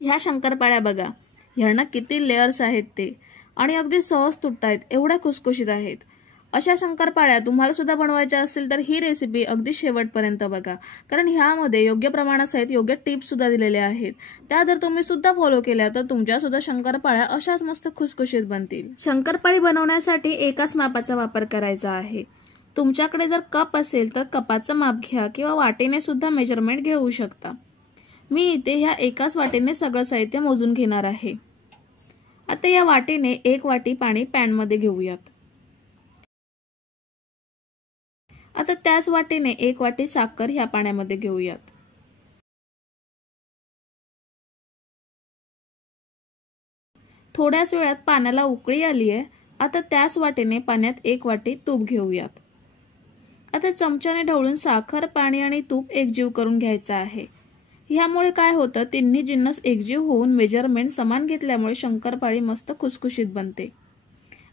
ह्या शंकरपाळ्या बघा, ह्यांना किती लेयर्स आहेत ते, आणि अगदी सहज तुटतायत, एवढ्या खुसखुशीत आहेत। अशा शंकरपाळ्या तुम्हाला सुद्धा बनवायच्या असतील तर ही रेसिपी अगदी शेवटपर्यंत बघा, कारण ह्यामध्ये योग्य प्रमाणासहित योग्य टिप्स सुद्धा दिलेल्या आहेत। त्या जर तुम्ही सुद्धा फॉलो केल्या तर तुमच्या सुद्धा शंकरपाळ्या अशाच मस्त खुसखुशीत बनतील। शंकरपाळी बनवण्यासाठी एकाच मापाचा वापर करायचा आहे। तुमच्याकडे जर कप असेल तर कपाचं माप घ्या किंवा वाटीने सुद्धा मेजरमेंट घेऊ शकता। मी इथे ह्या एकाच वाटीने सगळं साहित्य मोजून घेणार आहे। आता या वाटीने 1 वाटी पाणी पॅन मध्ये घेऊयात। आता त्याच वाटीने 1 वाटी साखर ह्या पाण्यामध्ये घेऊयात। थोड्याच वेळात पाण्याला उकळी आली आहे। आता त्याच वाटीने पाण्यात 1 वाटी तूप घेऊयात। आता चमच्याने ढवळून साखर, पाणी आणि तूप एकजीव करून घ्यायचा आहे। ह्यामुळे काय होतं, तिन्ही जिन्नस एकजीव होऊन मेजरमेंट समान घेतल्यामुळे शंकरपाळी मस्त खुसखुशीत बनते।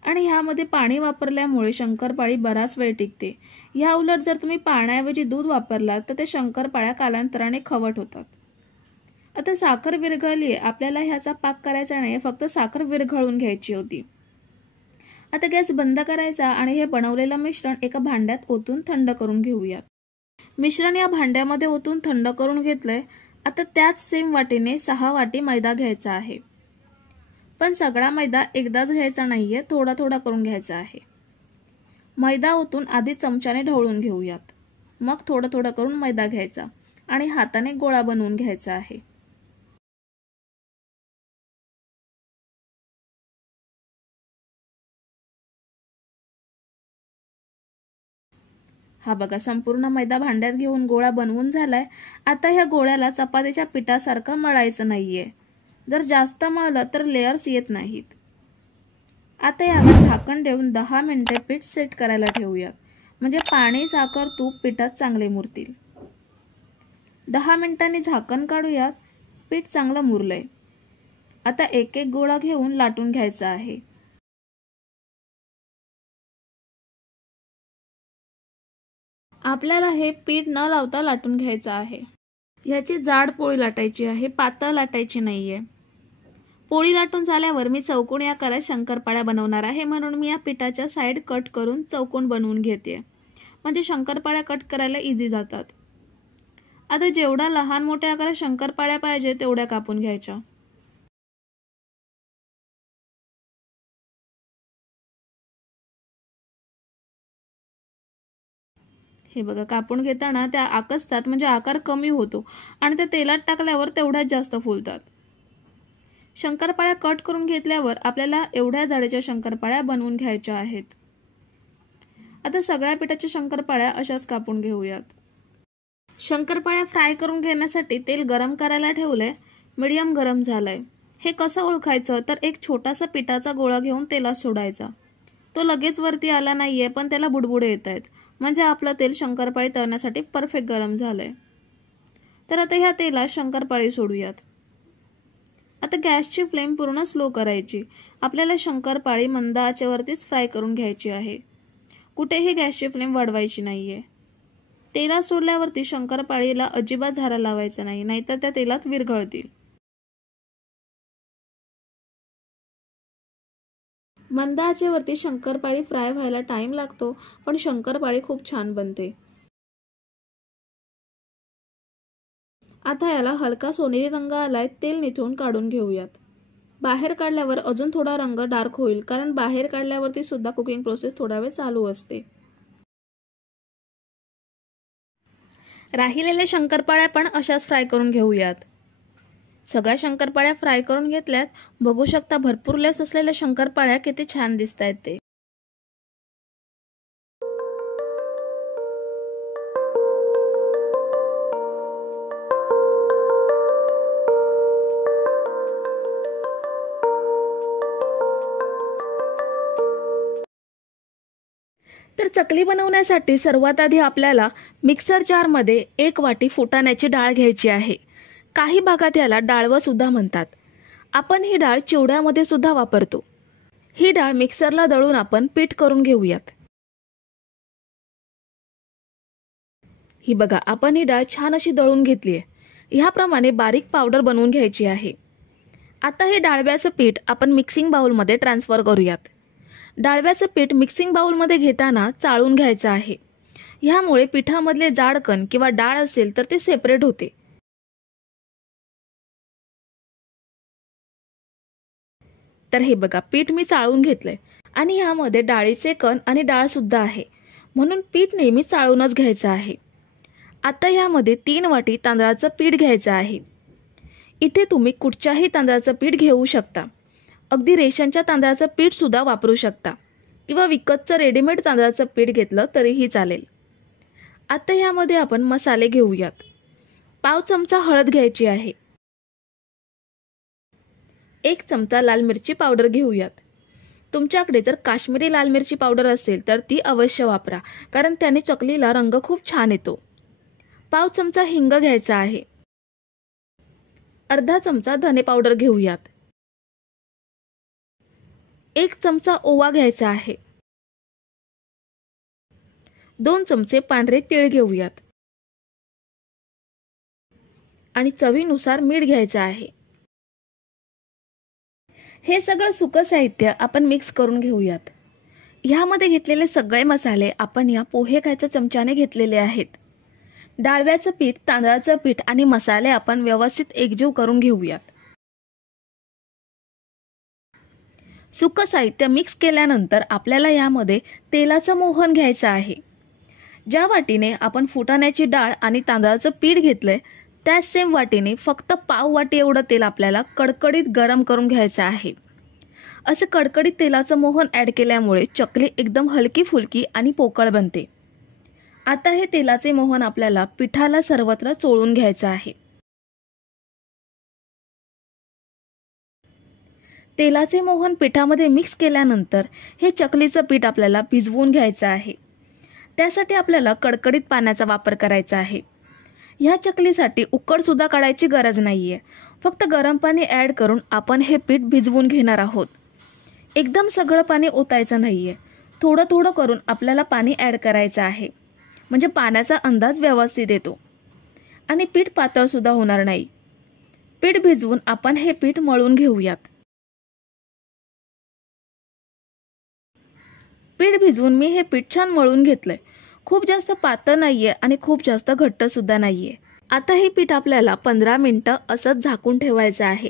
आणि ह्यामध्ये पाणी वापरल्यामुळे शंकरपाळी बराच वेळ टिकते। ह्या उलट जर तुम्ही पाण्याऐवजी दूध वापरलात तर ते शंकरपाळ्या कालांतराने खवट होतात। आता साखर विरघळली, आपल्याला ह्याचा पाक करायचा नाही, फक्त साखर विरघळून घ्यायची होती। आता गॅस बंद करायचा आणि हे बनवलेलं मिश्रण एका भांड्यात ओतून थंड करून घेऊयात। मिश्रण या भांड्यामध्ये ओतून थंड करून घेतलंय। आता त्याच सेम वाटीने 6 वाटी मैदा घ्यायचा आहे, पण सगळा मैदा एकदाच घ्यायचा नाहीये, थोडा थोडा करून घ्यायचा आहे। मैदा ओतून आधी चमच्याने ढवळून घेऊयात, मग थोडं थोडं करून मैदा घ्यायचा आणि हाताने गोळा बनवून घ्यायचा आहे। हा बघा, संपूर्ण मैदा भांड्यात घेऊन गोळा बनवून झालाय। आता ह्या गोळ्याला चपातीच्या पिठासारखं मळायचं नाहीये, जर जास्त मळलं तर लेयर्स येत नाहीत। आता यावर झाकण ठेवून 10 मिनिटे पीठ सेट करायला ठेवूयात, म्हणजे पाणी, साखर, तूप पिठात चांगले मुरतील। 10 मिनिटांनी झाकण काढूयात, पीठ चांगलं मुरलंय। आता एक एक गोळा घेऊन लाटून घ्यायचा आहे। आपल्याला हे पीठ न लावता लाटून घ्यायचं आहे। ह्याची जाड पोळी लाटायची आहे, पातळ लाटायची नाहीये। पोळी लाटून झाल्यावर मी चौकोनी आकारात शंकरपाळ्या बनवणार आहे, म्हणून मी या पिठाच्या साइड कट करून चौकोन बनवून घेते, म्हणजे शंकरपाळ्या कट करायला इझी जातात। आता जेवढा लहान मोठ्या आकारात शंकरपाळ्या पाहिजे तेवढ्या कापून घ्यायच्या। हे बघा, कापून घेताना त्या आकसतात, म्हणजे आकार कमी होतो आणि त्या तेलात टाकल्यावर तेवढ्याच जास्त फुलतात। शंकरपाळ्या कट करून घेतल्यावर आपल्याला एवढ्या जाडीच्या शंकरपाळ्या बनवून घ्यायच्या आहेत। आता सगळ्या पिठाच्या शंकरपाळ्या अशाच कापून घेऊयात। शंकरपाळ्या फ्राय करून घेण्यासाठी तेल गरम करायला ठेवलंय, मीडियम गरम झालंय। हे कसं ओळखायचं तर एक छोटासा पिठाचा गोळा घेऊन तेलात सोडायचा। तो लगेच वरती आला नाहीये, पण त्याला बुडबुडे येत आहेत, म्हणजे आपलं तेल शंकरपाळी तळण्यासाठी परफेक्ट गरम झालंय। तर आता ह्या तेलात शंकरपाळी सोडूयात। आता गॅसची फ्लेम पूर्ण स्लो करायची। आपल्याला शंकरपाळी मंद आचेवरतीच फ्राय करून घ्यायची आहे, कुठेही गॅसची फ्लेम वाढवायची नाहीये। तेलात सोडल्यावरती शंकरपाळीला अजिबात झारा लावायचा नाही, नाहीतर त्या तेलात विरघळतील। मंद आचेवरती शंकरपाळी फ्राय व्हायला टाइम लागतो, पण शंकरपाळी खूप छान बनते। आता याला हलका सोनेरी रंग आलाय, तेल निथळून काढून घेऊयात। बाहेर काढल्यावर अजून थोडा रंग डार्क होईल, कारण बाहेर काढल्यावरती सुद्धा कुकिंग प्रोसेस थोडा वेळ चालू असते। राहिलेल्या शंकरपाळ्या पण अशाच फ्राय करून घेऊयात। सगळ्या शंकरपाळ्या फ्राय करून घेतल्यात, बघू शकता भरपूर लेस असलेल्या शंकरपाळ्या किती छान दिसतायत ते। तर चकली बनवण्यासाठी सर्वात आधी आपल्याला मिक्सर जारमध्ये 1 वाटी फुटाण्याची डाळ घ्यायची आहे। काही भागात याला डाळवं सुद्धा म्हणतात। आपण ही डाळ चिवड्यामध्ये सुद्धा वापरतो। ही डाळ मिक्सरला दळून आपण पीठ करून घेऊयात। ही बघा, आपण ही डाळ छान अशी दळून घेतली आहे। ह्याप्रमाणे बारीक पावडर बनवून घ्यायची आहे। आता हे डाळव्याचं पीठ आपण मिक्सिंग बाउलमध्ये ट्रान्सफर करूयात। डाळव्याचं पीठ मिक्सिंग बाउलमध्ये घेताना चाळून घ्यायचं आहे। ह्यामुळे पिठामधले जाड कण किंवा डाळ असेल तर ते सेपरेट होते। तर हे बघा, पीठ मी चाळून घेतलंय आणि ह्यामध्ये डाळीचे कण आणि डाळ सुद्धा आहे, म्हणून पीठ नेहमी चाळूनच घ्यायचं आहे। आता ह्यामध्ये 3 वाटी तांदळाचं पीठ घ्यायचं आहे। इथे तुम्ही कुठच्याही तांदळाचं पीठ घेऊ शकता, अगदी रेशनच्या तांदळाचं पीठ सुद्धा वापरू शकता किंवा विकतचं रेडीमेड तांदळाचं पीठ घेतलं तरीही चालेल। आता ह्यामध्ये आपण मसाले घेऊयात। पाव चमचा हळद घ्यायची आहे। 1 चमचा लाल मिरची पावडर घेऊयात। तुमच्याकडे जर काश्मीरी लाल मिरची पावडर असेल तर ती अवश्य वापरा, कारण त्याने चकलीला रंग खूप छान येतो। पाव चमचा हिंग घ्यायचा आहे। अर्धा चमचा धने पावडर घेऊयात। 1 चमचा ओवा घ्यायचा आहे। 2 चमचे पांढरे तीळ घेऊयात आणि चवीनुसार मीठ घ्यायचं आहे। हे सगळं सुकं साहित्य आपण मिक्स करून घेऊयात। ह्यामध्ये घेतलेले सगळे मसाले आपण या पोहे खायच्या चमच्याने घेतलेले आहेत। डाळव्याचं पीठ, तांदळाचं पीठ आणि मसाले आपण व्यवस्थित एकजीव करून घेऊयात। सुकं साहित्य मिक्स केल्यानंतर आपल्याला यामध्ये तेलाचं मोहन घ्यायचं आहे। ज्या वाटीने आपण फुटाण्याची डाळ आणि तांदळाचं पीठ घेतलंय त्याच सेम वाटीने फक्त पाव वाटी एवढं तेल आपल्याला कडकडीत गरम करून घ्यायचं आहे। असं कडकडीत तेलाचं मोहन ॲड केल्यामुळे चकली एकदम हलकी फुलकी आणि पोकळ बनते। आता हे तेलाचे मोहन आपल्याला पिठाला सर्वत्र चोळून घ्यायचं आहे। तेलाचे मोहन पिठामध्ये मिक्स केल्यानंतर हे चकलीचं पीठ आपल्याला भिजवून घ्यायचं आहे। त्यासाठी आपल्याला कडकडीत पाण्याचा वापर करायचा आहे। ह्या चकलीसाठी उकड सुद्धा काढायची गरज नाहीये, फक्त गरम पाणी ॲड करून आपण हे पीठ भिजवून घेणार आहोत। एकदम सगळं पाणी ओतायचं नाहीये, थोडं थोडं करून आपल्याला पाणी ॲड करायचं आहे, म्हणजे पाण्याचा अंदाज व्यवस्थित येतो आणि पीठ पातळ सुद्धा होणार नाही। पीठ भिजवून आपण हे पीठ मळून घेऊयात। पीठ भिजवून मी हे पीठ छान मळून घेतलंय। खूप जास्त पातळ नाहीये आणि खूप जास्त घट्ट सुद्धा नाहीये। आता हे पीठ आपल्याला 15 मिनिटं असंच झाकून ठेवायचं आहे,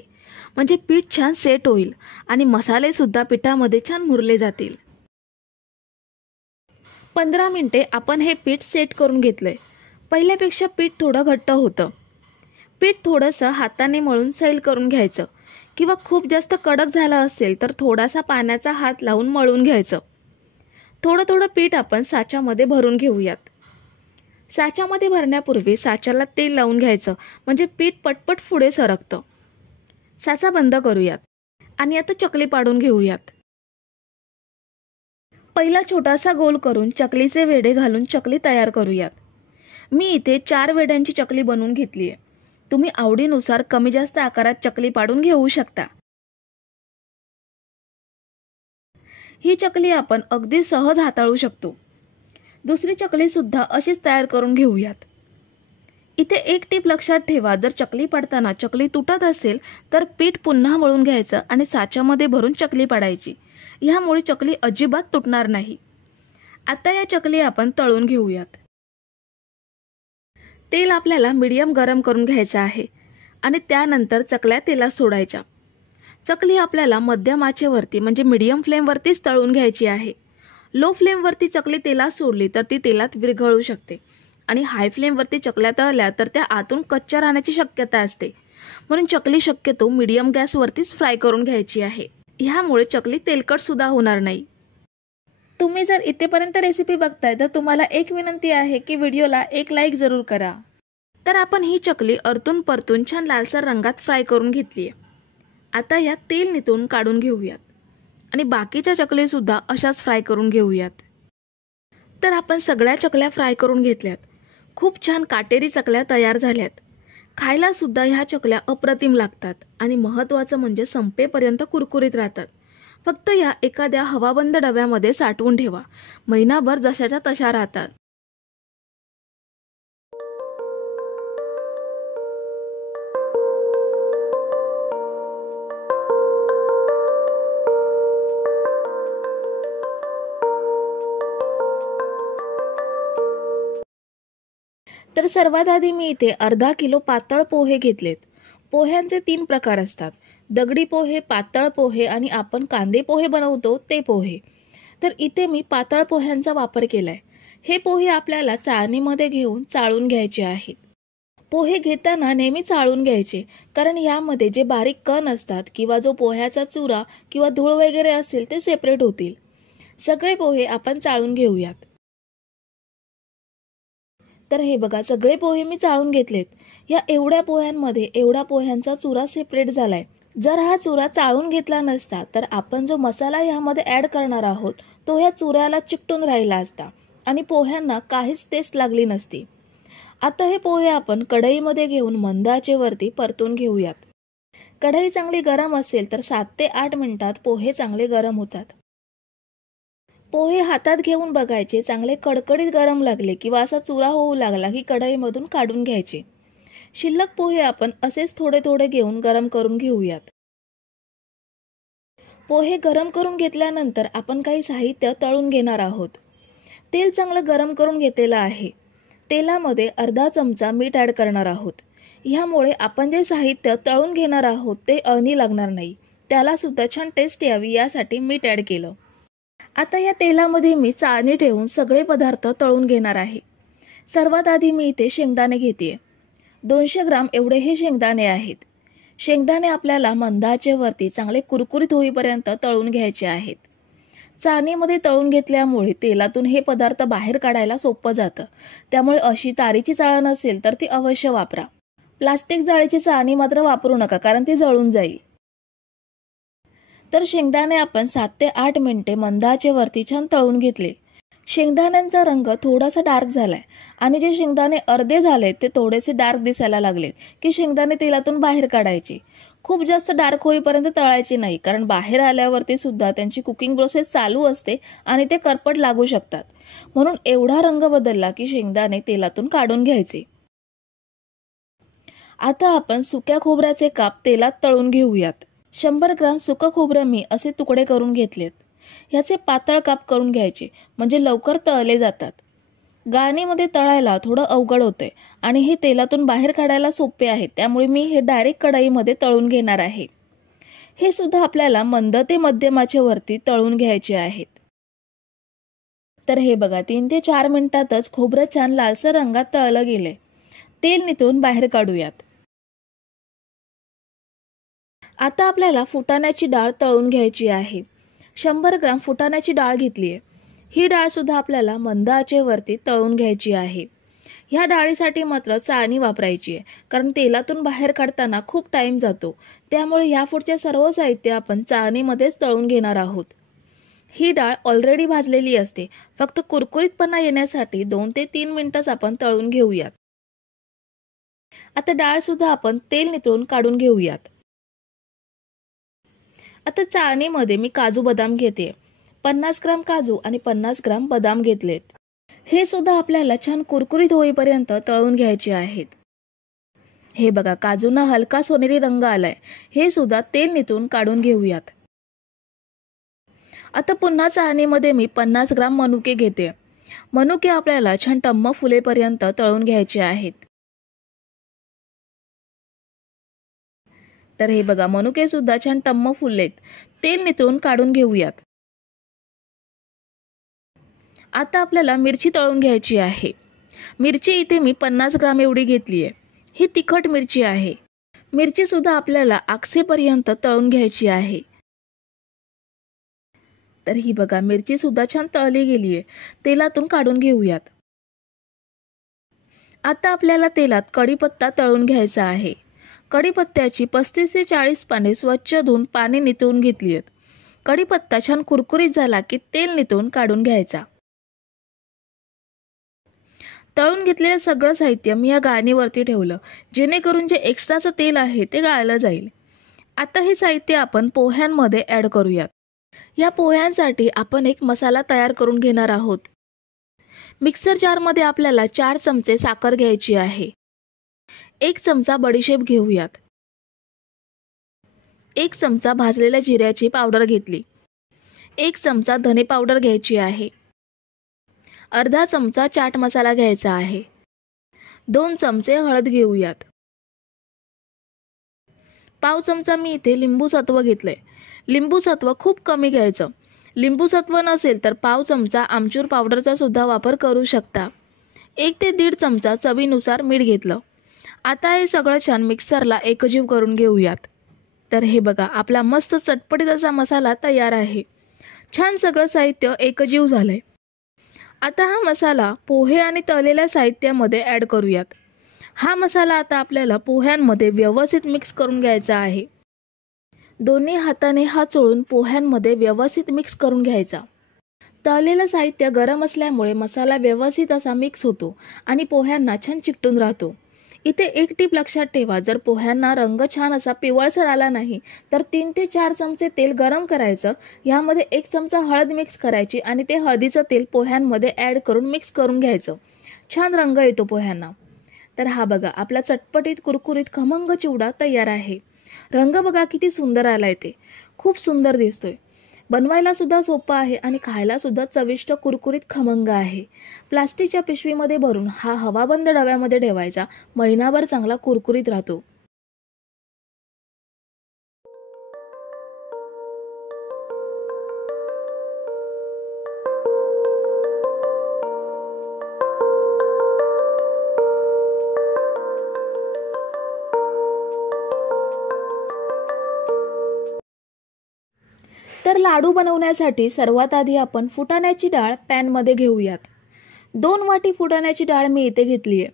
म्हणजे पीठ छान सेट होईल आणि मसाले सुद्धा पिठामध्ये छान मुरले जातील। 15 मिनिटे आपण हे पीठ सेट करून घेतलंय। पहिल्यापेक्षा पीठ थोडं घट्ट होतं। पीठ थोडंसं हाताने मळून सैल करून घ्यायचं किंवा खूप जास्त कडक झालं असेल तर थोडासा पाण्याचा हात लावून मळून घ्यायचं। थोडं थोडं पीठ आपण साच्यामध्ये भरून घेऊयात। साच्यामध्ये भरण्यापूर्वी साच्याला तेल लावून घ्यायचं, म्हणजे पीठ पटपट पुढे सरकतं। साचा बंद करूयात आणि आता चकली पाडून घेऊयात। पहिला छोटासा गोल करून चकलीचे वेढे घालून चकली तयार करूयात। मी इथे 4 वेड्यांची चकली बनवून घेतली आहे। तुम्ही आवडीनुसार कमी जास्त आकारात चकली पाडून घेऊ शकता। ही चकली आपण अगदी सहज हाताळू शकतो। दुसरी चकली सुद्धा अशीच तयार करून घेऊयात। इथे एक टीप लक्षात ठेवा, जर चकली पाडताना चकली तुटत असेल तर पीठ पुन्हा मळून घ्यायचं आणि साच्यामध्ये भरून चकली पाडायची, ह्यामुळे चकली अजिबात तुटणार नाही। आता या चकली आपण तळून घेऊयात। तेल आपल्याला मीडियम गरम करून घ्यायचं आहे आणि त्यानंतर चकल्या तेलात सोडायच्या। चकली आपल्याला मध्यम आचेवरती म्हणजे मीडियम फ्लेमवरतीच तळून घ्यायची आहे। लो फ्लेमवरती चकली तेलात सोडली तर ती तेलात विरघळू शकते आणि हाय फ्लेमवरती चकल्या तळल्या तर त्या आतून कच्च्या राहण्याची शक्यता असते, म्हणून चकली शक्यतो मीडियम गॅसवरतीच फ्राय करून घ्यायची आहे। ह्यामुळे चकली तेलकट सुद्धा होणार नाही। तुम्ही जर इथेपर्यंत रेसिपी बघताय तर तुम्हाला एक विनंती आहे की व्हिडिओला एक लाईक जरूर करा। तर आपण ही चकली परतून परतून छान लालसर रंगात फ्राय करून घेतली आहे। आता यात तेल निथळून काढून घेऊयात आणि बाकीच्या चकली सुद्धा अशाच फ्राय करून घेऊयात। तर आपण सगळ्या चकल्या फ्राय करून घेतल्यात। खूप छान काटेरी चकल्या तयार झाल्यात। खायला सुद्धा ह्या चकल्या अप्रतिम लागतात आणि महत्त्वाचं म्हणजे संपेपर्यंत कुरकुरीत राहतात। फक्त या एखाद्या हवाबंद डब्यामध्ये साठवून ठेवा, महिनाभर जशाच्या तशा राहतात। सर्वात आधी मी इथे अर्धा किलो पातळ पोहे घेतलेत. पोह्यांचे 3 प्रकार असतात, दगडी पोहे, पातळ पोहे आणि आपण कांदे पोहे बनवतो ते पोहे. तर इथे मी पातळ पोह्यांचा वापर केलाय. हे पोहे आपल्याला चाळणीमध्ये घेऊन चाळून घ्यायचे आहेत. पोहे घेताना नेहमी चाळून घ्यायचे, कारण यामध्ये जे बारीक कण असतात किंवा जो पोह्याचा चुरा किंवा धूळ वगैरे असेल ते सेपरेट होतील. सगळे पोहे आपण चाळून घेऊयात. तर हे बघा, सगळे पोहे मी चाळून घेतलेत. या एवढ्या पोह्यांमध्ये एवढा पोह्यांचा चुरा सेपरेट झालाय. जर हा चुरा चाळून घेतला नसता तर आपण जो मसाला यामध्ये ऍड करणार आहोत तो ह्या चुऱ्याला चिकटून राहिला असता आणि पोह्यांना काहीच टेस्ट लागली नसती. आता हे पोहे आपण कढईमध्ये घेऊन मंद आचेवरती परतून घेऊयात. कढई चांगली गरम असेल तर 7 ते 8 मिनिटात पोहे चांगले गरम होतात. पोहे हातात घेऊन बघायचे, चांगले कडकडीत गरम लागले किंवा असा चुरा होऊ लागला की कढईमधून काढून घ्यायचे. शिल्लक पोहे आपण असेच थोडे थोडे घेऊन गरम करून घेऊयात. पोहे गरम करून घेतल्यानंतर आपण काही साहित्य तळून घेणार आहोत. तेल चांगलं गरम करून घेतलेलं आहे. तेलामध्ये अर्धा चमचा मीठ ॲड करणार आहोत. ह्यामुळे आपण जे साहित्य तळून घेणार आहोत ते अळणी लागणार नाही. त्याला सुद्धा छान टेस्ट यावी यासाठी मीठ ॲड केलं. आता या तेलामध्ये मी चाळणी ठेवून सगळे पदार्थ तळून घेणार आहे. सर्वात आधी मी इथे शेंगदाणे घेतेय. 200 ग्राम एवढे हे शेंगदाणे आहेत. शेंगदाणे आपल्याला मंद आचेवरती चांगले कुरकुरीत होईपर्यंत तळून घ्यायचे आहेत. चाळणीमध्ये तळून घेतल्यामुळे तेलातून हे पदार्थ बाहेर काढायला सोपं जातं. त्यामुळे अशी तारीची चाळण असेल तर ती अवश्य वापरा. प्लास्टिक जाळीची चाळणी मात्र वापरू नका, कारण ती जळून जाईल. तर शेंगदाणे आपण 7 ते 8 मिनिटे मंद आचेवरती छान तळून घेतले. शेंगदाण्यांचा रंग थोडासा डार्क झालाय आणि जे शेंगदाणे अर्धे झालेत ते थोडेसे डार्क दिसायला लागलेत की शेंगदाणे तेलातून बाहेर काढायचे. खूप जास्त डार्क होईपर्यंत तळायचे नाही, कारण बाहेर आल्यावरती सुद्धा त्यांची कुकिंग प्रोसेस चालू असते आणि ते करपट लागू शकतात. म्हणून एवढा रंग बदलला की शेंगदाणे तेलातून काढून घ्यायचे. आता आपण सुक्या खोबऱ्याचे काप तेलात तळून घेऊयात. 100 ग्राम सुकं खोबरं मी असे तुकडे करून घेतलेत. याचे पातळ काप करून घ्यायचे, म्हणजे लवकर तळले जातात. गाळणीमध्ये तळायला थोडं अवघड होतंय आणि हे तेलातून बाहेर काढायला सोपे आहे. त्यामुळे मी हे डायरेक्ट कढईमध्ये तळून घेणार आहे. हे सुद्धा आपल्याला मंद ते मध्यम आचेवरती तळून घ्यायचे आहेत. तर हे बघा, 3 ते 4 मिनिटातच खोबरं छान लालसर रंगात तळलं गेलंय. तेल निथळून बाहेर काढूयात. आता आपल्याला फुटाण्याची डाळ तळून घ्यायची आहे. 100 ग्राम फुटाण्याची डाळ घेतली आहे. ही डाळ सुद्धा आपल्याला मंद आचेवरती तळून घ्यायची आहे. ह्या डाळीसाठी मात्र चाळणी वापरायची आहे, कारण तेलातून बाहेर काढताना खूप टाइम जातो. त्यामुळे ह्यापुढचे सर्व साहित्य आपण चाळणीमध्येच तळून घेणार आहोत. ही डाळ ऑलरेडी भाजलेली असते. फक्त कुरकुरीतपणा येण्यासाठी 2 ते 3 मिनिटच आपण तळून घेऊयात. आता डाळ सुद्धा आपण तेल निथळून काढून घेऊयात. आता चाळणीमध्ये मी काजू बदाम घेते. 50 ग्राम काजू आणि 50 ग्राम बदाम घेतलेत. हे सुद्धा आपल्याला छान कुरकुरीत होईपर्यंत तळून घ्यायचे आहेत. हे बघा, काजूंना हलका सोनेरी रंग आलाय. हे सुद्धा तेल निथळून काढून घेऊयात. आता पुन्हा चाळणीमध्ये मी 50 ग्राम मनुके घेते. मनुके आपल्याला छान टम्म फुलेपर्यंत तळून घ्यायचे आहेत. तर हे बघा, मनुके सुद्धा छान टम्म फुललेत. तेल निथळून काढून घेऊयात. आता आपल्याला मिरची तळून घ्यायची आहे. मिरची इथे मी 50 ग्राम एवढी घेतली आहे. ही तिखट मिरची आहे. मिरची सुद्धा आपल्याला आकसेपर्यंत तळून घ्यायची आहे. तर ही बघा, मिरची सुद्धा छान तळली गेली आहे. तेलातून काढून घेऊयात. आता आपल्याला तेलात कढीपत्ता तळून घ्यायचा आहे. कढीपत्त्याची 35 ते 40 पाने स्वच्छ धुवून पाणी निथळून घेतली आहेत. कढीपत्ता छान कुरकुरीत झाला की तेल निथळून काढून घ्यायचा. तळून घेतलेलं सगळं साहित्य मी या गाळणीवरती ठेवलं, जेणेकरून जे एक्स्ट्राचं तेल आहे ते गाळलं जाईल. आता हे साहित्य आपण पोह्यांमध्ये ॲड करूयात. या पोह्यांसाठी आपण एक मसाला तयार करून घेणार आहोत. मिक्सर जारमध्ये आपल्याला 4 चमचे साखर घ्यायची आहे. 1 चमचा बडीशेप घेऊयात. 1 चमचा भाजलेल्या जिऱ्याची पावडर घेतली. 1 चमचा धने पावडर घ्यायची आहे. अर्धा चमचा चाट मसाला घ्यायचा आहे. 2 चमचे हळद घेऊयात. पाव चमचा मी इथे लिंबू सत्व घेतलंय. लिंबू सत्व खूप कमी घ्यायचं. लिंबू सत्व नसेल तर पाव चमचा आमचूर पावडरचा सुद्धा वापर करू शकता. 1 ते 1.5 चमचा चवीनुसार मीठ घेतलं. आता हे सगळं छान मिक्सरला एकजीव करून घेऊयात. तर हे बघा, आपला मस्त चटपटीत असा मसाला तयार आहे. छान सगळं साहित्य एकजीव झालंय. आता हा मसाला पोहे आणि तळलेल्या साहित्यामध्ये ॲड करूयात. हा मसाला आता आपल्याला पोह्यांमध्ये व्यवस्थित मिक्स करून घ्यायचा आहे. दोन्ही हाताने हा चोळून पोह्यांमध्ये व्यवस्थित मिक्स करून घ्यायचा. तळलेलं साहित्य गरम असल्यामुळे मसाला व्यवस्थित असा मिक्स होतो आणि पोह्यांना छान चिकटून राहतो. इथे एक टीप लक्षात ठेवा, जर पोह्यांना रंग छान असा पिवळसर आला नाही तर 3 ते 4 चमचे तेल गरम करायचं. यामध्ये 1 चमचा हळद मिक्स करायची आणि ते हळदीचं तेल पोह्यांमध्ये ॲड करून मिक्स करून घ्यायचं. छान रंग येतो पोह्यांना. तर हा बघा, आपला चटपटीत कुरकुरीत खमंग चिवडा तयार आहे. रंग बघा किती सुंदर आलाय, ते खूप सुंदर दिसतोय. बनवायला सुद्धा सोपा आहे आणि खायला सुद्धा चविष्ट कुरकुरीत खमंग आहे. प्लास्टिकच्या पिशवीमध्ये भरून हा हवाबंद डब्यामध्ये ठेवायचा. महिनाभर चांगला कुरकुरीत राहतो. तर लाडू बनवण्यासाठी सर्वात आधी आपण फुटाण्याची डाळ पॅनमध्ये घेऊयात. 2 वाटी फुटाण्याची डाळ मी इथे घेतली आहे.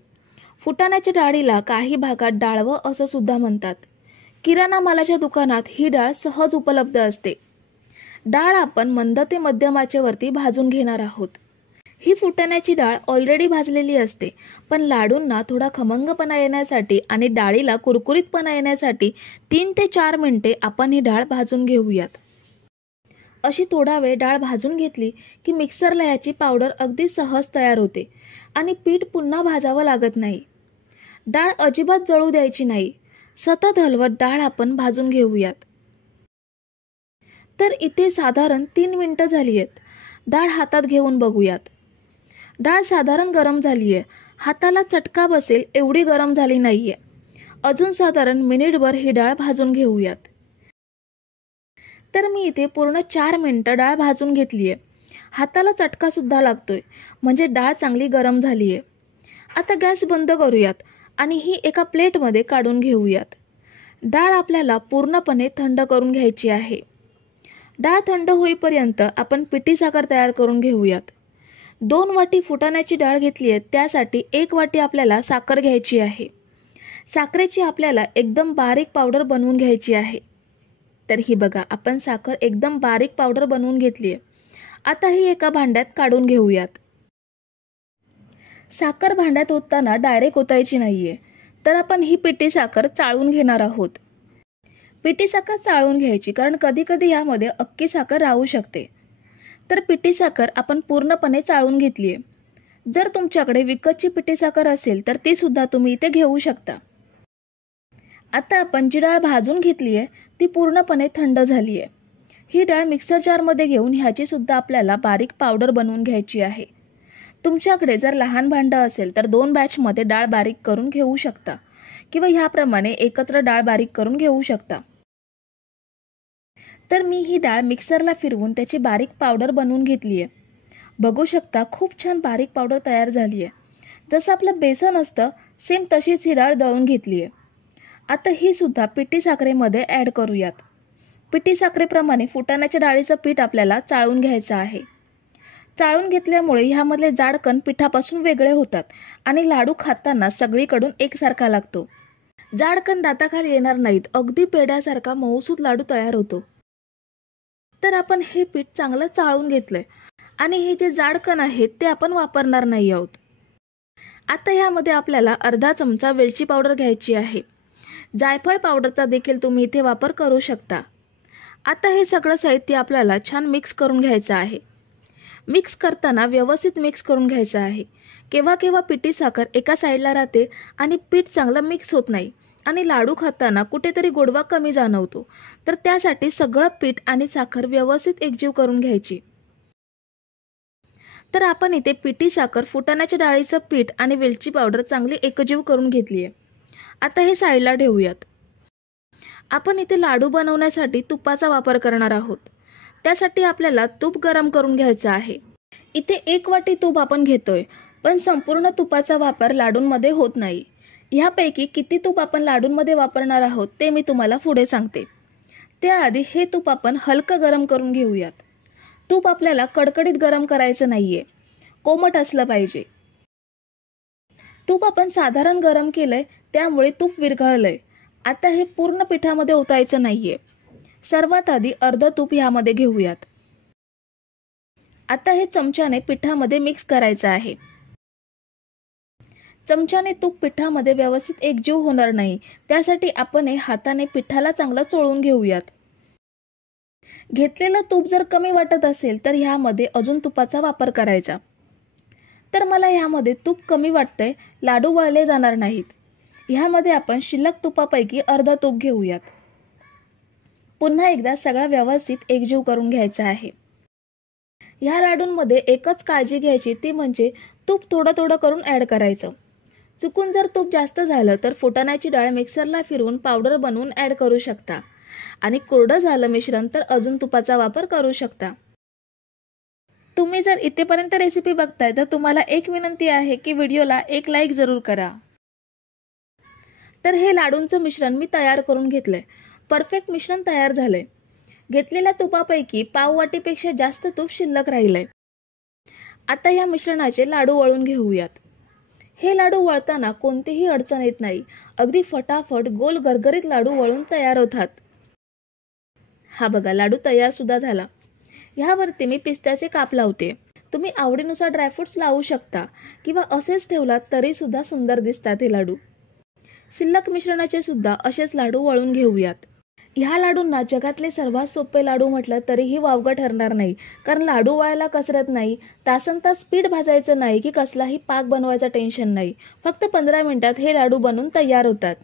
फुटाण्याच्या डाळीला काही भागात डाळवं असं सुद्धा म्हणतात. किराणा मालाच्या दुकानात ही डाळ सहज उपलब्ध असते. डाळ आपण मंद ते मध्यम आचेवरती भाजून घेणार आहोत. ही फुटाण्याची डाळ ऑलरेडी भाजलेली असते, पण लाडूंना थोडा खमंगपणा येण्यासाठी आणि डाळीला कुरकुरीतपणा येण्यासाठी 3 ते 4 मिनिटे आपण ही डाळ भाजून घेऊयात. अशी थोडा वेळ डाळ भाजून घेतली की मिक्सरला याची पावडर अगदी सहज तयार होते आणि पीठ पुन्हा भाजावं लागत नाही. डाळ अजिबात जळू द्यायची नाही. सतत हलवत डाळ आपण भाजून घेऊयात. तर इथे साधारण 3 मिनिटं झाली आहेत. डाळ हातात घेऊन बघूयात. डाळ साधारण गरम झाली आहे. हाताला चटका बसेल एवढी गरम झाली नाहीये. अजून साधारण मिनिटभर ही डाळ भाजून घेऊयात. तर मी इथे पूर्ण 4 मिनिटं डाळ भाजून घेतली आहे. हाताला चटका सुद्धा लागतोय, म्हणजे डाळ चांगली गरम झाली आहे. आता गॅस बंद करूयात आणि ही एका प्लेटमध्ये काढून घेऊयात. डाळ आपल्याला पूर्णपणे थंड करून घ्यायची आहे. डाळ थंड होईपर्यंत आपण पिठी साखर तयार करून घेऊयात. 2 वाटी फुटाण्याची डाळ घेतली आहे, त्यासाठी 1 वाटी आपल्याला साखर घ्यायची आहे. साखरेची आपल्याला एकदम बारीक पावडर बनवून घ्यायची आहे. तर ही बघा, आपण साखर एकदम बारीक पावडर बनवून घेतली आहे. आता ही एका भांड्यात काढून घेऊयात. साखर भांड्यात ओतताना डायरेक्ट ओतायची नाहीये, तर आपण ही पिठी साखर चाळून घेणार आहोत. पिठी साखर चाळून घ्यायची, कारण कधी कधी यामध्ये अख्खी साखर राहू शकते. तर पिठी साखर आपण पूर्णपणे चाळून घेतली आहे. जर तुमच्याकडे विकतची पिठी साखर असेल तर ती सुद्धा तुम्ही इथे घेऊ शकता. आता आपण जी डाळ भाजून घेतली आहे ती पूर्णपणे थंड झाली आहे. ही डाळ मिक्सर जारमध्ये घेऊन ह्याची सुद्धा आपल्याला बारीक पावडर बनवून घ्यायची आहे. तुमच्याकडे जर लहान भांडं असेल तर 2 बॅचमध्ये डाळ बारीक करून घेऊ शकता किंवा ह्याप्रमाणे एकत्र डाळ बारीक करून घेऊ शकता. तर मी ही डाळ मिक्सरला फिरवून त्याची बारीक पावडर बनवून घेतली आहे. बघू शकता, खूप छान बारीक पावडर तयार झाली आहे. जसं आपलं बेसन असतं सेम तशीच ही डाळ दळून घेतली आहे. आता ही सुद्धा पिठी साखरेमध्ये ॲड करूयात. पिठी साखरेप्रमाणे फुटाण्याच्या डाळीचं पीठ आपल्याला चाळून घ्यायचं आहे. चाळून घेतल्यामुळे ह्यामधले जाड कण पिठापासून वेगळे होतात आणि लाडू खाताना सगळीकडून एकसारखा लागतो. जाड कण दाताखाली येणार नाहीत. अगदी पेढ्यासारखा मऊसूत लाडू तयार होतो. तर आपण हे पीठ चांगलं चाळून घेतलंय आणि हे जे जाड कण आहेत ते आपण वापरणार नाही आहोत. आता ह्यामध्ये आपल्याला अर्धा चमचा वेलची पावडर घ्यायची आहे. जायफळ पावडरचा देखील तुम्ही इथे वापर करू शकता. आता हे सगळं साहित्य आपल्याला छान मिक्स करून घ्यायचं आहे. मिक्स करताना व्यवस्थित मिक्स करून घ्यायचं आहे. केव्हा केव्हा पिठी साखर एका साईडला राहते आणि पीठ चांगलं मिक्स होत नाही आणि लाडू खाताना कुठेतरी गोडवा कमी जाणवतो. तर त्यासाठी सगळं पीठ आणि साखर व्यवस्थित एकजीव करून घ्यायची. तर आपण इथे पिठी साखर, फुटाण्याच्या डाळीचं पीठ आणि वेलची पावडर चांगली एकजीव करून घेतली आहे. आता हे साईडला ठेवूयात. आपण इथे लाडू बनवण्यासाठी तुपाचा वापर करणार आहोत. त्यासाठी आपल्याला तूप गरम करून घ्यायचं आहे. इथे 1 वाटी तूप आपण घेतोय, पण संपूर्ण तुपाचा वापर लाडूंमध्ये होत नाही. ह्यापैकी किती तूप आपण लाडूंमध्ये वापरणार आहोत ते मी तुम्हाला पुढे सांगते. त्याआधी हे तूप आपण हलकं गरम करून घेऊयात. तूप आपल्याला कडकडीत गरम करायचं नाहीये, कोमट असलं पाहिजे. तूप आपण साधारण गरम केलंय, त्यामुळे तूप विरघळलंय. आता हे पूर्ण पिठामध्ये ओतायचं नाहीये. सर्वात आधी अर्ध तूप ह्यामध्ये घेऊयात. आता हे चमच्याने पिठामध्ये मिक्स करायचं आहे. चमच्याने तूप पिठामध्ये व्यवस्थित एकजीव होणार नाही, त्यासाठी आपण हे हाताने पिठाला चांगलं चोळून घेऊयात. घेतलेलं तूप जर कमी वाटत असेल तर ह्यामध्ये अजून तुपाचा वापर करायचा. तर मला ह्यामध्ये तूप कमी वाटतंय, लाडू वळले जाणार नाहीत. ह्यामध्ये आपण शिल्लक तुपापैकी अर्ध तूप घेऊयात. पुन्हा एकदा सगळा व्यवस्थित एकजीव करून घ्यायचा आहे. ह्या लाडूंमध्ये एकच काळजी घ्यायची, ती म्हणजे तूप थोडं थोडं करून ॲड करायचं. चुकून जर तूप जास्त झालं तर फुटाण्याची डाळ मिक्सरला फिरवून पावडर बनवून ॲड करू शकता आणि कोरडं झालं मिश्रण तर अजून तुपाचा वापर करू शकता. तुम्ही जर इथेपर्यंत रेसिपी बघताय तर तुम्हाला एक विनंती आहे की व्हिडिओला एक लाईक जरूर करा. तर हे लाडूंचं मिश्रण मी तयार करून घेतलंय. परफेक्ट मिश्रण तयार झालंय. घेतलेल्या तुपापैकी पाव वाटीपेक्षा जास्त तूप शिल्लक राहिलंय. आता या मिश्रणाचे लाडू वळून घेऊयात. हे लाडू वळताना कोणतीही अडचण येत नाही. अगदी फटाफट गोल गरगरीत लाडू वळून तयार होतात. हा बघा, लाडू तयार सुद्धा झाला. ह्यावरती मी पिस्त्याचे काप लावते. तुम्ही आवडीनुसार ड्रायफ्रुट्स लावू शकता किंवा असेच ठेवलात तरी सुद्धा सुंदर दिसतात हे लाडू. शिल्लक मिश्रणाचे सुद्धा असेच लाडू वळून घेऊयात. ह्या लाडूंना जगातले सर्वात सोपे लाडू म्हटलं तरीही वावगं ठरणार नाही, कारण लाडू वळायला कसरत नाही, तासनतास पीठ भाजायचं नाही की कसलाही पाक बनवायचा टेन्शन नाही. फक्त 15 मिनिटात हे लाडू बनून तयार होतात.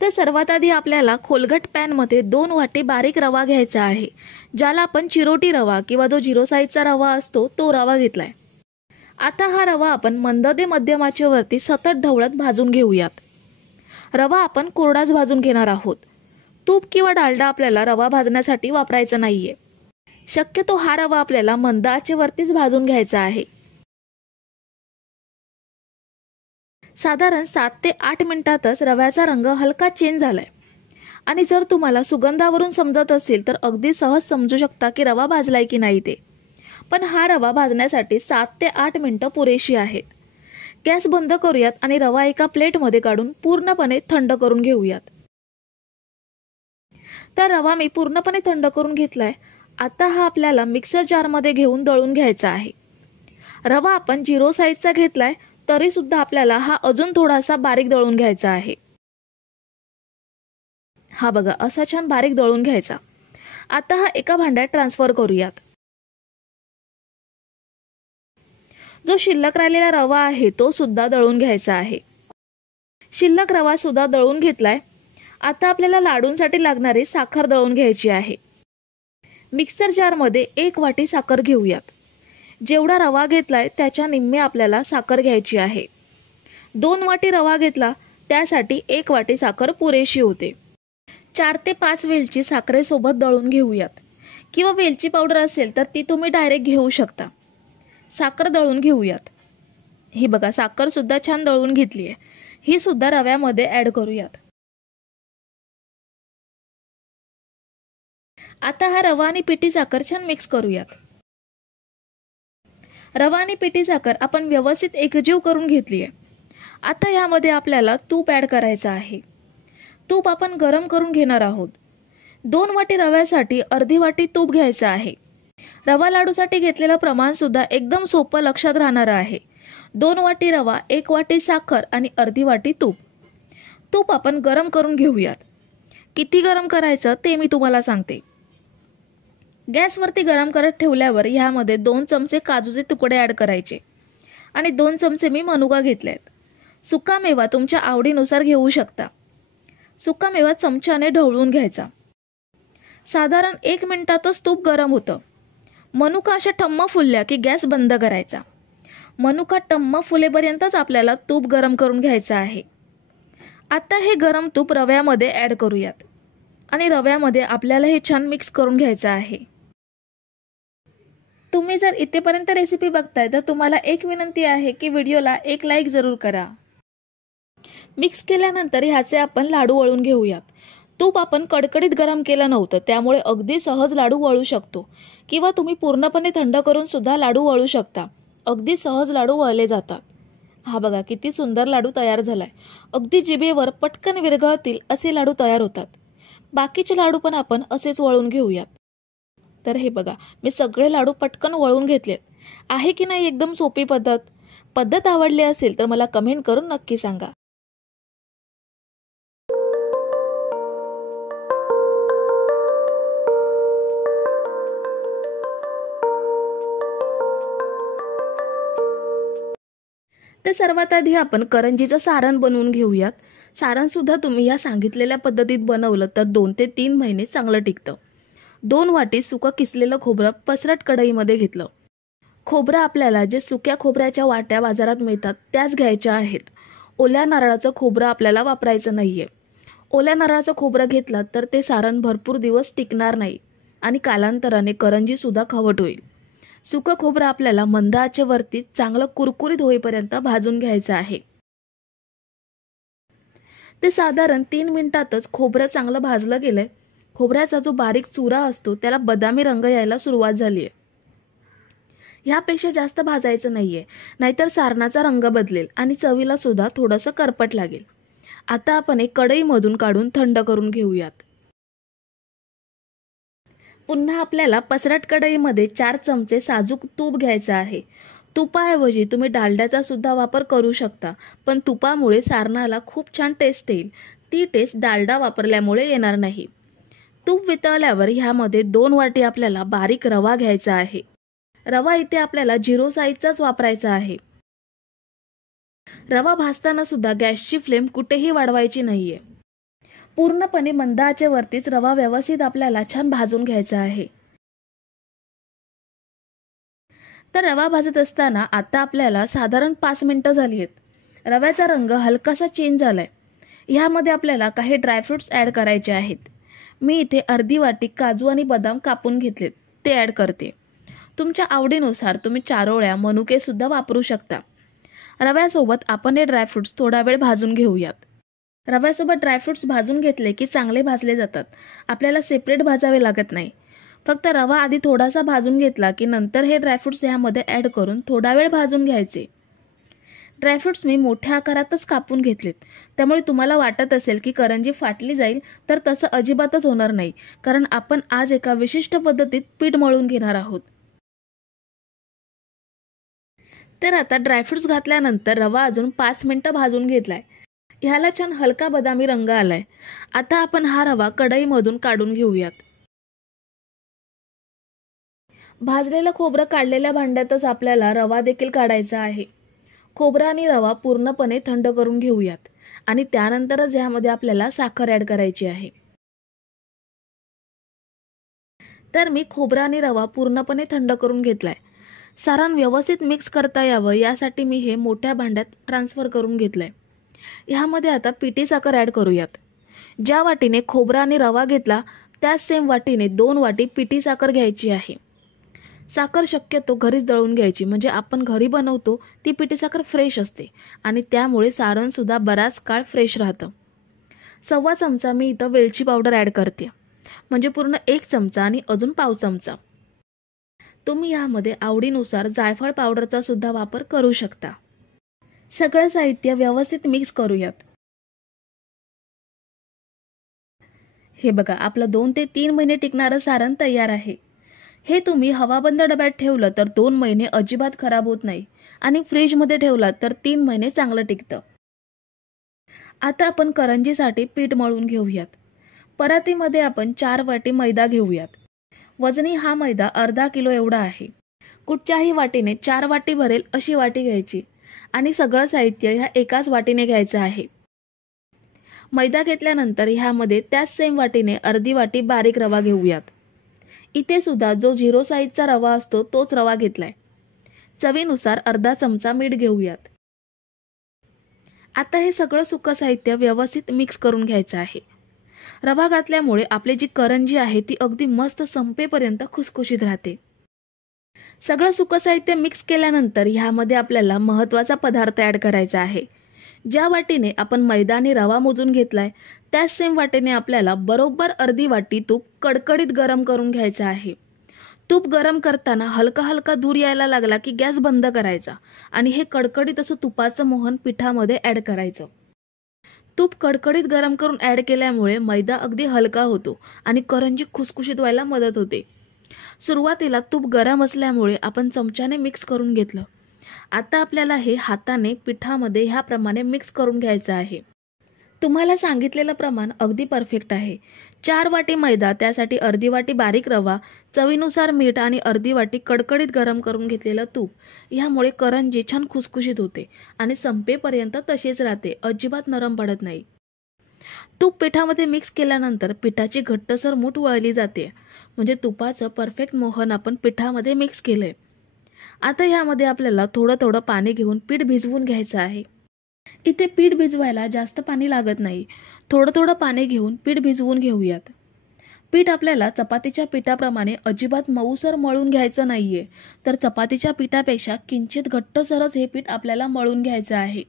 तर सर्वात आधी आपल्याला खोलगट पॅनमध्ये 2 वाटी बारीक रवा घ्यायचा आहे, ज्याला आपण चिरोटी रवा किंवा जो 0 साईजचा रवा असतो तो रवा घेतलाय. आता हा रवा आपण मंद ते मध्यम आचेवरती सतत ढवळत भाजून घेऊयात. रवा आपण कोरडाच भाजून घेणार आहोत. तूप किंवा डालडा आपल्याला रवा भाजण्यासाठी वापरायचा नाहीये. शक्यतो हा रवा आपल्याला मंद आचेवरतीच भाजून घ्यायचा आहे. साधारण 7 ते 8 मिनिटातच रव्याचा रंग हलका चेंज झालाय. आणि जर तुम्हाला सुगंधावरून समजत असेल तर अगदी सहज समजू शकता की रवा भाजलाय की नाही ते. पण हा रवा भाजण्यासाठी 7 ते 8 मिनिटं पुरेशी आहेत. गॅस बंद करूयात आणि रवा एका प्लेटमध्ये काढून पूर्णपणे थंड करून घेऊयात. तर रवा मी पूर्णपणे थंड करून घेतलाय. आता हा आपल्याला मिक्सर जारमध्ये घेऊन दळून घ्यायचा आहे. रवा आपण 0 साईजचा घेतलाय तरी सुद्धा आपल्याला हा अजून थोडासा बारीक दळून घ्यायचा आहे. हा बघा, असा छान बारीक दळून घ्यायचा. आता हा एका भांड्यात ट्रान्सफर करूयात. जो शिल्लक राहिलेला रवा आहे तो सुद्धा दळून घ्यायचा आहे. शिल्लक रवा सुद्धा दळून घेतलाय. आता आपल्याला लाडूंसाठी लागणारी साखर दळून घ्यायची आहे. मिक्सर जारमध्ये 1 वाटी साखर घेऊयात. जेवढा रवा घेतलाय त्याच्या निम्मे आपल्याला साखर घ्यायची आहे. 2 वाटी रवा घेतला त्यासाठी 1 वाटी साखर पुरेशी होते. 4 ते 5 वेलची साखरेसोबत दळून घेऊयात किंवा वेलची पावडर असेल तर ती तुम्ही डायरेक्ट घेऊ शकता. साखर दळून घेऊयात. ही बघा, साखर सुद्धा छान दळून घेतली आहे. ही सुद्धा रव्यामध्ये ऍड करूयात. आता हा रवा आणि पिठी साखर छान मिक्स करूयात. रवा आणि पिठी साखर आपण व्यवस्थित एकजीव करून घेतली आहे. आता यामध्ये आपल्याला तूप ऍड करायचं आहे. तूप आपण गरम करून घेणार आहोत. 2 वाटी रव्यासाठी अर्धी वाटी तूप घ्यायचं आहे. रवा लाडूसाठी घेतलेलं प्रमाण सुद्धा एकदम सोपं लक्षात राहणार आहे. 2 वाटी रवा, 1 वाटी साखर आणि अर्धी वाटी तूप. तूप आपण गरम करून घेऊयात. किती गरम करायचं ते मी तुम्हाला सांगते. गॅसवरती गरम करत ठेवल्यावर ह्यामध्ये 2 चमचे काजूचे तुकडे ॲड करायचे आणि 2 चमचे मी मनुका घेतले आहेत. सुका मेवा तुमच्या आवडीनुसार घेऊ शकता. सुका मेवा चमच्याने ढवळून घ्यायचा. साधारण 1 मिनिटातच तूप गरम होतं. मनुका अशा टम्म फुलल्या की गॅस बंद करायचा. मनुका टम्म फुलेपर्यंतच आपल्याला तूप गरम करून घ्यायचं आहे. आता हे गरम तूप रव्यामध्ये ॲड करूयात आणि रव्यामध्ये आपल्याला हे छान मिक्स करून घ्यायचं आहे. तुम्ही जर इथेपर्यंत रेसिपी बघताय तर तुम्हाला एक विनंती आहे की व्हिडिओला एक लाईक जरूर करा. मिक्स केल्यानंतर ह्याचे आपण लाडू वळून घेऊयात. तूप आपण कडकडीत गरम केलं नव्हतं, त्यामुळे अगदी सहज लाडू वळू शकतो किंवा तुम्ही पूर्णपणे थंड करून सुद्धा लाडू वळू शकता. अगदी सहज लाडू वळले जातात. हा बघा किती सुंदर लाडू तयार झालाय. अगदी जिभेवर पटकन विरघळतील असे लाडू तयार होतात. बाकीचे लाडू पण आपण असेच वळून घेऊयात. तर हे बघा मी सगळे लाडू पटकन वळून घेतलेत. आहे की नाही एकदम सोपी पद्धत आवडली असेल तर मला कमेंट करून नक्की सांगा. तर सर्वात आधी आपण करंजीचं सारण बनवून घेऊयात. सारण सुद्धा तुम्ही या सांगितलेल्या पद्धतीत बनवलं तर 2 ते 3 महिने चांगलं टिकतं. 2 वाटी सुकं किसलेलं खोबरं पसरट कढईमध्ये घेतलं. खोबरं आपल्याला जे सुक्या खोबऱ्याच्या वाट्या बाजारात मिळतात त्याच घ्यायच्या आहेत. ओल्या नारळाचं खोबरं आपल्याला वापरायचं नाहीये. ओल्या नारळाचं खोबरं घेतलं तर ते सारण भरपूर दिवस टिकणार नाही आणि कालांतराने करंजी सुद्धा खवट होईल. सुकं खोबरं आपल्याला मंद आचेवरती चांगलं कुरकुरीत होईपर्यंत भाजून घ्यायचं आहे. ते साधारण 3 मिनिटातच खोबरं चांगलं भाजलं गेलंय. खोबऱ्याचा जो बारीक चुरा असतो त्याला बदामी रंग यायला सुरुवात झालीये. ह्यापेक्षा जास्त भाजायचं नाहीये, नाहीतर सारणाचा रंग बदलेल आणि चवीला सुद्धा थोडंसं करपट लागेल. आता आपण एक कढईमधून काढून थंड करून घेऊयात. पुन्हा आपल्याला पसरट कढईमध्ये 4 चमचे साजूक तूप घ्यायचं आहे. तुपाऐवजी तुम्ही डालड्याचा सुद्धा वापर करू शकता, पण तुपामुळे सारणाला खूप छान टेस्ट येईल. ती टेस्ट डालडा वापरल्यामुळे येणार नाही. तूप वितळल्यावर ह्यामध्ये 2 वाटी आपल्याला बारीक रवा घ्यायचा आहे. रवा इथे आपल्याला 0 साईजचाच वापरायचा आहे. रवा भाजताना सुद्धा गॅसची फ्लेम कुठेही वाढवायची नाहीये. पूर्णपणे मंद आचेवरतीच रवा व्यवस्थित आपल्याला छान भाजून घ्यायचा आहे. तर रवा भाजत असताना आता आपल्याला साधारण 5 मिनिटं झाली आहेत. रव्याचा रंग हलकासा चेंज झालाय. ह्यामध्ये आपल्याला काही ड्रायफ्रुट्स ॲड करायचे आहेत. मी इथे अर्धी वाटी काजू आणि बदाम कापून घेतलेत, ते ॲड करते. तुमच्या आवडीनुसार तुम्ही चारोळ्या मनुके सुद्धा वापरू शकता. रव्यासोबत आपण हे ड्रायफ्रुट्स थोडा वेळ भाजून घेऊयात. रव्यासोबत ड्रायफ्रुट्स भाजून घेतले की चांगले भाजले जातात. आपल्याला सेपरेट भाजावे लागत नाही. फक्त रवा आधी थोडासा भाजून घेतला की नंतर हे ड्रायफ्रुट्स ह्यामध्ये ॲड करून थोडा वेळ भाजून घ्यायचे. ड्रायफ्रुट्स मी मोठ्या आकारातच कापून घेतलेत, त्यामुळे तुम्हाला वाटत असेल की करंजी फाटली जाईल तर तसं अजिबातच होणार नाही, कारण आपण आज एका विशिष्ट पद्धतीत पीठ मळून घेणार आहोत. तर आता ड्रायफ्रुट्स घातल्यानंतर रवा अजून 5 मिनिटं भाजून घेतलाय. ह्याला छान हलका बदामी रंग आलाय. आता आपण हा रवा कढईमधून काढून घेऊयात. भाजलेलं खोबरं काढलेल्या भांड्यातच आपल्याला रवा देखील काढायचा आहे. खोबरं आणि रवा पूर्णपणे थंड करून घेऊयात आणि त्यानंतरच यामध्ये आपल्याला साखर ॲड करायची आहे. तर मी खोबरं आणि रवा पूर्णपणे थंड करून घेतलाय. सारण व्यवस्थित मिक्स करता यावं यासाठी मी हे मोठ्या भांड्यात ट्रान्सफर करून घेतलंय. ह्यामध्ये आता पिठी साखर ॲड करूयात. ज्या वाटीने खोबरा आणि रवा घेतला त्याच सेम वाटीने 2 वाटी पिठी साखर घ्यायची आहे. साखर शक्यतो घरीच दळून घ्यायची, म्हणजे आपण घरी बनवतो ती पिठी साखर फ्रेश असते आणि त्यामुळे सारण सुद्धा बराच काळ फ्रेश राहतं. 1/4 चमचा मी इथं वेलची पावडर ॲड करते, म्हणजे पूर्ण 1 चमचा आणि अजून पाव चमचा. तुम्ही यामध्ये आवडीनुसार जायफळ पावडरचा सुद्धा वापर करू शकता. सगळं साहित्य व्यवस्थित मिक्स करूयात. हे बघा आपलं 2 ते 3 महिने टिकणारं सारण तयार आहे. हे तुम्ही हवाबंद डब्यात ठेवलं तर 2 महिने अजिबात खराब होत नाही आणि फ्रीजमध्ये ठेवलात तर 3 महिने चांगलं टिकतं. आता आपण करंजीसाठी पीठ मळून घेऊयात. परातीमध्ये आपण 4 वाटी मैदा घेऊयात. वजनी हा मैदा अर्धा किलो एवढा आहे. कुठच्याही वाटीने 4 वाटी भरेल अशी वाटी घ्यायची आणि सगळं साहित्य ह्या एकाच वाटीने घ्यायचं आहे. मैदा घेतल्यानंतर ह्यामध्ये त्याच सेम वाटीने अर्धी वाटी बारीक रवा घेऊयात. इथे सुद्धा जो 0 साईजचा रवा असतो तोच रवा घेतलाय. चवीनुसार अर्धा चमचा मीठ घेऊयात. आता हे सगळं सुकं साहित्य व्यवस्थित मिक्स करून घ्यायचं आहे. रवा घातल्यामुळे आपली जी करंजी आहे ती अगदी मस्त संपेपर्यंत खुसखुशीत राहते. सगळं सुकं साहित्य मिक्स केल्यानंतर ह्यामध्ये आपल्याला महत्त्वाचा पदार्थ ॲड करायचा आहे. ज्या वाटीने आपण मैदा आणि रवा मोजून घेतलाय त्याच सेम वाटीने आपल्याला बरोबर अर्धी वाटी तूप कडकडीत गरम करून घ्यायचं आहे. तूप गरम करताना हलका हलका धूर यायला लागला की गॅस बंद करायचा आणि हे कडकडीत असं तुपाचं मोहन पिठामध्ये ॲड करायचं. तूप कडकडीत गरम करून ॲड केल्यामुळे मैदा अगदी हलका होतो आणि करंजी खुसखुशीत व्हायला मदत होते. सुरुवातीला तूप गरम असल्यामुळे आपण चमच्याने मिक्स करून घेतलं. आता आपल्याला हे हाताने पिठामध्ये ह्याप्रमाणे मिक्स करून घ्यायचं आहे. तुम्हाला सांगितलेलं प्रमाण अगदी परफेक्ट आहे. 4 वाटी मैदा, त्यासाठी अर्धी वाटी बारीक रवा, चवीनुसार मीठ आणि अर्धी वाटी कडकडीत गरम करून घेतलेलं तूप. ह्यामुळे करंजी छान खुसखुशीत होते आणि संपेपर्यंत तशीच राहते, अजिबात नरम पडत नाही. तूप पिठामध्ये मिक्स केल्यानंतर पिठाची घट्टसर मूठ वळली जाते, म्हणजे तुपाचं परफेक्ट मोहन आपण पिठामध्ये मिक्स केलंय. आता ह्यामध्ये आपल्याला थोडं थोडं पाणी घेऊन पीठ भिजवून घ्यायचं आहे. इथे पीठ भिजवायला जास्त पाणी लागत नाही. थोडं थोडं पाणी घेऊन पीठ भिजवून घेऊयात. पीठ आपल्याला चपातीच्या पिठाप्रमाणे अजिबात मऊसर मळून घ्यायचं नाहीये, तर चपातीच्या पिठापेक्षा किंचित घट्टसरच हे पीठ आपल्याला मळून घ्यायचं आहे.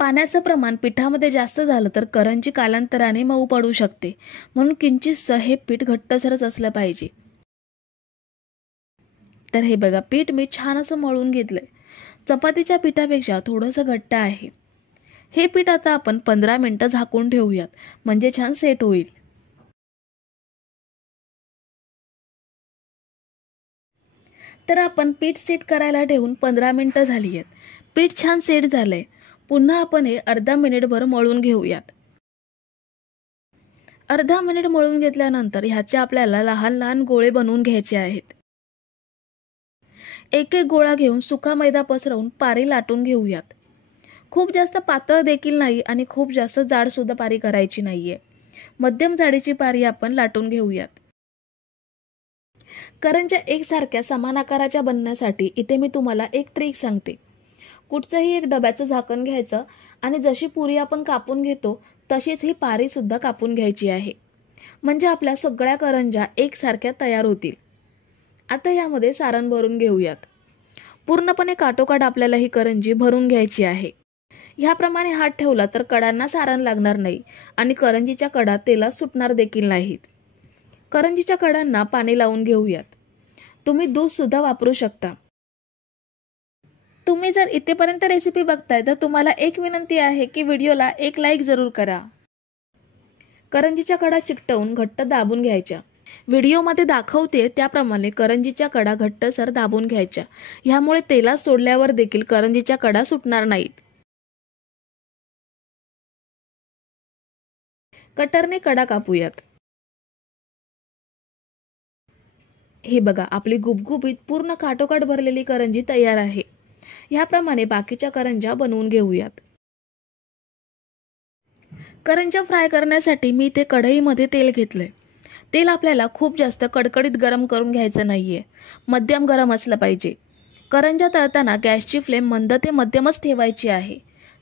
पाण्याचं प्रमाण पिठामध्ये जास्त झालं तर करंजी कालांतराने मऊ पडू शकते, म्हणून किंचितसं हे पीठ घट्टसरच असलं पाहिजे. तर हे बघा, पीठ मी छान असं मळून घेतलंय. चपातीच्या पिठापेक्षा थोडंसं घट्ट आहे. हे पीठ आता आपण 15 मिनिटं झाकून ठेवूयात, म्हणजे छान सेट होईल. तर आपण पीठ सेट करायला ठेवून 15 मिनिटं झाली आहेत. पीठ छान सेट झालंय. पुन्हा आपण हे अर्धा मिनिटभर मळून घेऊयात. अर्धा मिनिट मळून घेतल्यानंतर ह्याचे आपल्याला लहान लहान गोळे बनवून घ्यायचे आहेत. एक एक गोळा घेऊन सुका मैदा पसरवून पारी लाटून घेऊयात. खूप जास्त पातळ देखील नाही आणि खूप जास्त जाड सुद्धा पारी करायची नाहीये. मध्यम जाडीची पारी आपण लाटून घेऊयात. करंज्या एकसारख्या समान आकाराच्या बनण्यासाठी इथे मी तुम्हाला एक ट्रिक सांगते. कुठचंही एक डब्याचं झाकण घ्यायचं आणि जशी पुरी आपण कापून घेतो तशीच ही पारी सुद्धा कापून घ्यायची आहे, म्हणजे आपल्या सगळ्या करंज्या एकसारख्या तयार होतील. आता यामध्ये सारण भरून घेऊयात. पूर्णपणे काठोकाठ आपल्याला ही करंजी भरून घ्यायची आहे. ह्याप्रमाणे हात ठेवला तर कडांना सारण लागणार नाही आणि करंजीच्या कडा तेलात सुटणार देखील नाहीत. करंजीच्या कडांना पाणी लावून घेऊयात. तुम्ही दूध सुद्धा वापरू शकता. तुम्ही जर इथेपर्यंत रेसिपी बघताय तर तुम्हाला एक विनंती आहे की व्हिडिओला एक लाईक जरूर करा. करंजीच्या कडा चिकटवून घट्ट दाबून घ्यायच्या. व्हिडिओमध्ये दाखवते त्याप्रमाणे करंजीच्या कडा घट्टसर दाबून घ्यायच्या. ह्यामुळे तेलात सोडल्यावर देखील करंजीच्या कडा सुटणार नाहीत. कटरने कडा कापूयात. हे बघा, आपली गुबगुबीत पूर्ण काठोकाठ भरलेली करंजी तयार आहे. ह्याप्रमाणे बाकीच्या करंज्या बनवून घेऊयात. करंज्या फ्राय करण्यासाठी मी इथे कढईमध्ये तेल घेतलंय. तेल आपल्याला खूप जास्त कडकडीत गरम करून घ्यायचं नाहीये, मध्यम गरम असलं पाहिजे. करंज्या तळताना गॅसची फ्लेम मंद ते मध्यमच ठेवायची आहे.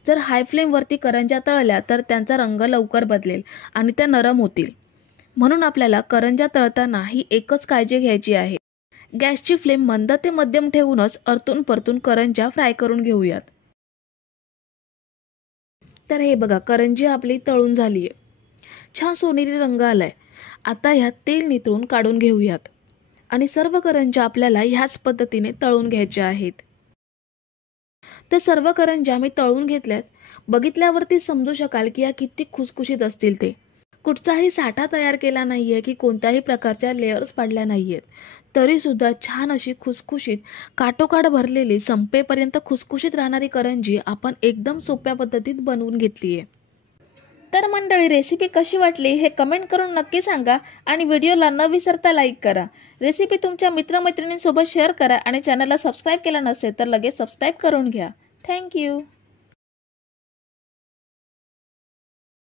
जर हाय फ्लेमवरती करंज्या तळल्या तर त्यांचा रंग लवकर बदलेल आणि त्या नरम होतील. म्हणून आपल्याला करंज्या तळताना ही एकच काळजी घ्यायची आहे. गॅसची फ्लेम मंद ते मध्यम ठेवूनच परतून परतून करंज्या फ्राय करून घेऊयात. तर हे बघा, करंजी आपली तळून झाली आहे. छान सोनेरी रंग आलाय. आता ह्यात तेल नितळून काढून घेऊयात आणि सर्व करंज्या आपल्याला ह्याच पद्धतीने तळून घ्यायच्या आहेत. तर सर्व करंज्या मी तळून घेतल्यात. बघितल्यावरती समजू शकाल की या किती खुसखुशीत असतील ते. कुठचाही साठा तयार केला नाहीये की कोणत्याही प्रकारच्या लेयर्स पडल्या नाहीयेत, तरी सुद्धा छान अशी खुसखुशीत काठोकाठ भरलेली संपेपर्यंत खुसखुशीत राहणारी करंजी आपण एकदम सोप्या पद्धतीत बनवून घेतलीये. तर मंडळी, रेसिपी कशी वाटली हे कमेंट करून नक्की सांगा आणि व्हिडिओला न विसरता लाईक करा. रेसिपी तुमच्या मित्रमैत्रिणींसोबत शेअर करा आणि चॅनलला सबस्क्राईब केलं नसेल तर लगेच सबस्क्राईब करून घ्या. थँक्यू.